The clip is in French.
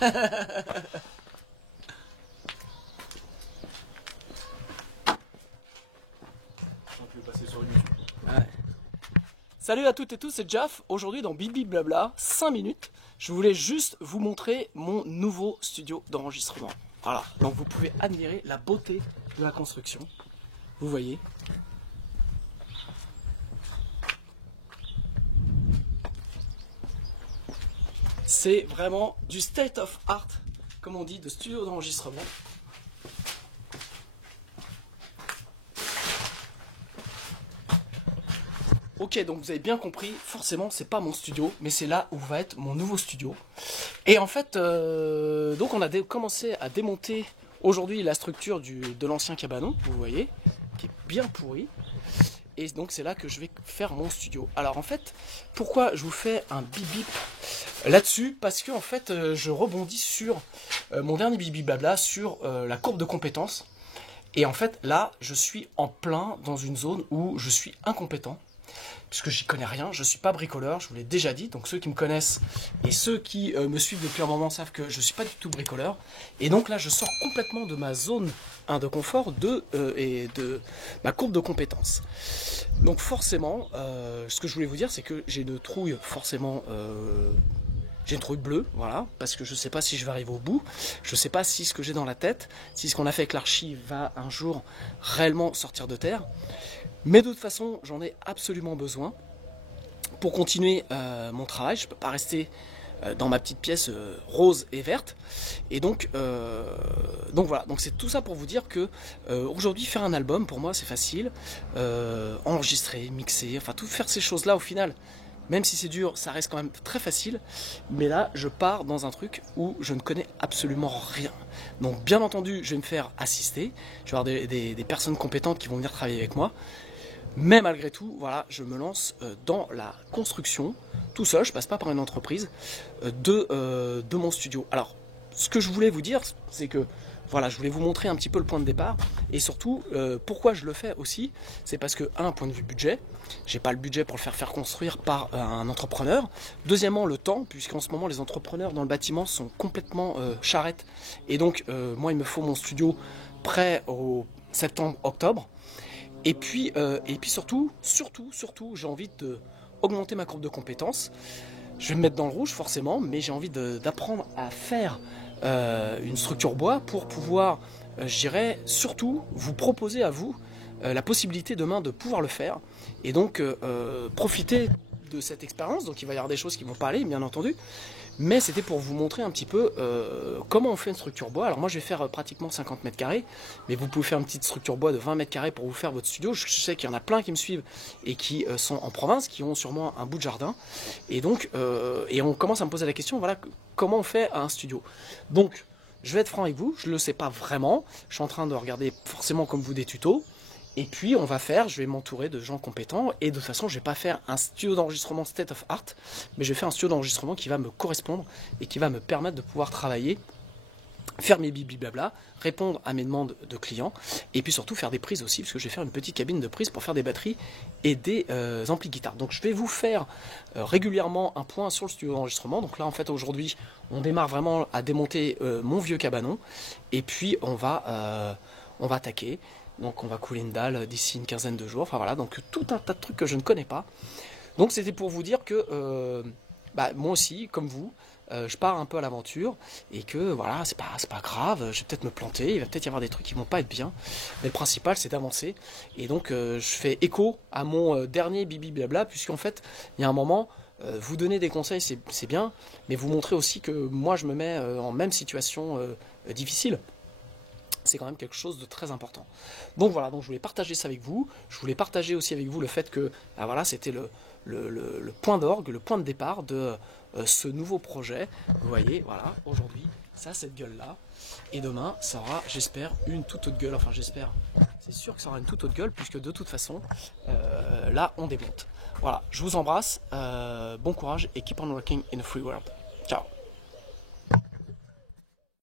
Ouais. Salut à toutes et tous, c'est Jaff. Aujourd'hui dans Bibi Blabla, 5 minutes, je voulais juste vous montrer mon nouveau studio d'enregistrement. Voilà, donc vous pouvez admirer la beauté de la construction. Vous voyez. C'est vraiment du state of art, comme on dit, de studio d'enregistrement. Ok, donc vous avez bien compris, forcément c'est pas mon studio, mais c'est là où va être mon nouveau studio. Et en fait, donc on a commencé à démonter aujourd'hui la structure de l'ancien cabanon, vous voyez, qui est bien pourri. Et donc c'est là que je vais faire mon studio. Alors en fait, pourquoi je vous fais un bip bip là-dessus? Parce que en fait, je rebondis sur mon dernier bibi blabla, sur la courbe de compétences. Et en fait, là, je suis en plein dans une zone où je suis incompétent. Puisque j'y connais rien, je suis pas bricoleur, je vous l'ai déjà dit, donc ceux qui me connaissent et ceux qui me suivent depuis un moment savent que je suis pas du tout bricoleur, et donc là je sors complètement de ma zone de confort et de ma courbe de compétences. Donc forcément, ce que je voulais vous dire, c'est que j'ai une trouille forcément... j'ai une trouille bleue, voilà, parce que je ne sais pas si je vais arriver au bout, je ne sais pas si ce que j'ai dans la tête, si ce qu'on a fait avec l'archi va un jour réellement sortir de terre. Mais de toute façon, j'en ai absolument besoin pour continuer mon travail. Je ne peux pas rester dans ma petite pièce rose et verte. Et donc voilà, donc c'est tout ça pour vous dire que aujourd'hui, faire un album, pour moi, c'est facile. Enregistrer, mixer, enfin tout faire ces choses-là au final. Même si c'est dur, ça reste quand même très facile. Mais là, je pars dans un truc où je ne connais absolument rien. Donc bien entendu, je vais me faire assister. Je vais avoir des personnes compétentes qui vont venir travailler avec moi. Mais malgré tout, voilà, je me lance dans la construction, tout seul, je passe pas par une entreprise, de mon studio. Alors, ce que je voulais vous dire, c'est que voilà, je voulais vous montrer un petit peu le point de départ, et surtout, pourquoi je le fais aussi, c'est parce que, un point de vue budget, j'ai pas le budget pour le faire construire par un entrepreneur. Deuxièmement, le temps, puisqu'en ce moment, les entrepreneurs dans le bâtiment sont complètement charrettes, et donc, moi, il me faut mon studio prêt au septembre-octobre. Et puis surtout, j'ai envie d'augmenter ma courbe de compétences. Je vais me mettre dans le rouge forcément, mais j'ai envie d'apprendre à faire une structure bois pour pouvoir, je dirais, surtout vous proposer à vous la possibilité demain de pouvoir le faire. Et donc profiter de cette expérience. Donc il va y avoir des choses qui ne vont pas aller, bien entendu. Mais c'était pour vous montrer un petit peu comment on fait une structure bois. Alors moi je vais faire pratiquement 50 mètres carrés, mais vous pouvez faire une petite structure bois de 20 mètres carrés pour vous faire votre studio. Je sais qu'il y en a plein qui me suivent et qui sont en province, qui ont sûrement un bout de jardin. Et donc, et on commence à me poser la question, voilà, comment on fait un studio. Donc, je vais être franc avec vous, je ne le sais pas vraiment. Je suis en train de regarder forcément comme vous des tutos. Et puis on va faire, je vais m'entourer de gens compétents, et de toute façon je vais pas faire un studio d'enregistrement state of art, mais je vais faire un studio d'enregistrement qui va me correspondre et qui va me permettre de pouvoir travailler, faire mes bibi blabla, répondre à mes demandes de clients, et puis surtout faire des prises aussi, parce que je vais faire une petite cabine de prise pour faire des batteries et des amplis guitare. Donc je vais vous faire régulièrement un point sur le studio d'enregistrement. Donc là en fait aujourd'hui on démarre vraiment à démonter mon vieux cabanon, et puis on va attaquer. Donc on va couler une dalle d'ici une quinzaine de jours. Enfin voilà, donc tout un tas de trucs que je ne connais pas. Donc c'était pour vous dire que moi aussi, comme vous, je pars un peu à l'aventure, et que voilà, c'est pas grave, je vais peut-être me planter, il va peut-être y avoir des trucs qui vont pas être bien. Mais le principal c'est d'avancer. Et donc je fais écho à mon dernier bibi blabla, puisqu'en fait, il y a un moment, vous donner des conseils c'est bien, mais vous montrer aussi que moi je me mets en même situation difficile. C'est quand même quelque chose de très important. Donc voilà, donc je voulais partager ça avec vous. Je voulais partager aussi avec vous le fait que voilà, c'était le point d'orgue, le point de départ de ce nouveau projet. Vous voyez, voilà, aujourd'hui, ça a cette gueule-là. Et demain, ça aura, j'espère, une toute autre gueule. Enfin, j'espère. C'est sûr que ça aura une toute autre gueule, puisque de toute façon, là, on démonte. Voilà, je vous embrasse. Bon courage et keep on working in a free world. Ciao.